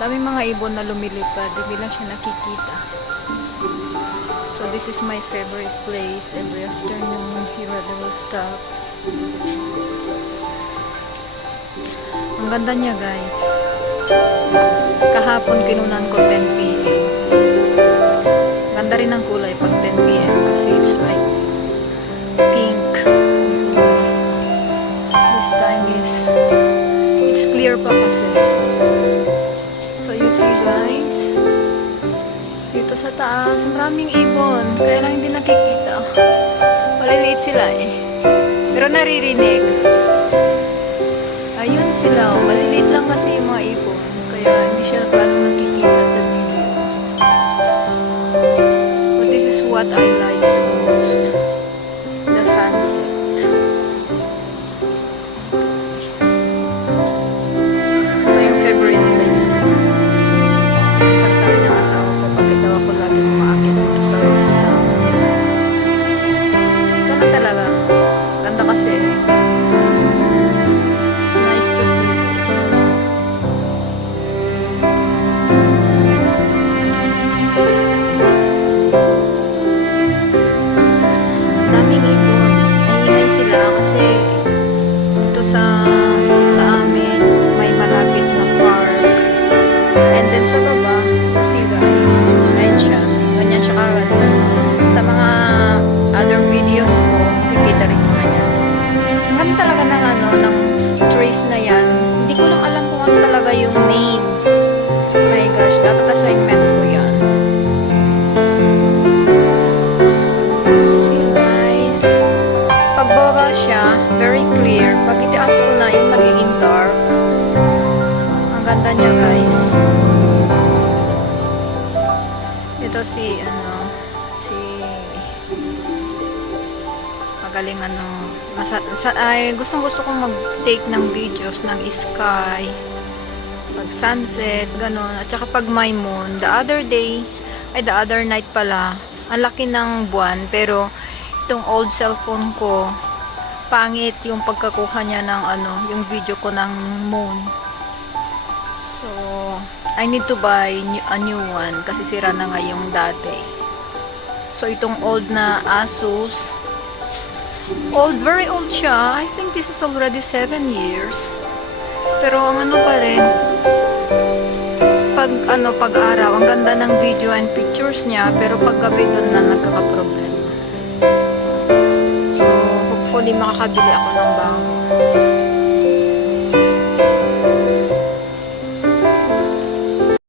Daming mga ibon na lumilipad. Hindi lang siya nakikita. So this is my favorite place. Every afternoon here at the rooftop. Ang ganda niya, guys. Kahapon kinunan ko 10 p.m. Ganda rin ang kulay pag 10 p.m. kasi it's like pink. This time is it's clear pa kasi. So you see, guys, dito sa taas maraming ibon, kaya lang hindi nakikita. Maliliit sila eh, pero naririnig. Ayun sila, oh. Maliliit lang kasi yung mga ibon, kaya hindi siya paano nakikita sa video. But this is what I like the most, the sunset. Ito yung favorite place ko. Pagsabi ng asawa ko, bakit daw ako lagi umaakit dito sa rooftop. Ito na talaga. Ganda kasi. Nice to see this. Daming ibon. Naingay sila kasi ito sa amin may malapit na park. And then sa baba, see guys, ayun siya. Ganyan siya kaganda. Sa mga other videos ko, kikita rin mo na yan. Ang ganda talaga ng ng trees na yan. Hindi ko lang alam kung ano talaga yung name. My gosh, dapat assignment ko yan. See guys, pagbaba siya, very clear. Pag itaas ko na, yung magiging dark. Ang ganda niya, guys. Ito si magaling ay gustong kong mag-take ng videos ng sky pag sunset, ganon, at saka pag may moon. The other night pala, ang laki ng buwan, pero itong old cellphone ko, pangit yung pagkakuha niya ng yung video ko ng moon. So I need to buy a new one kasi sira na nga yung dati. So itong old na Asus, very old siya. I think this is already 7 years. Pero ang pa rin, pag araw, ang ganda ng video and pictures niya, pero pag gabi doon na nagkaka-problem. So hopefully makakabili ako ng bago.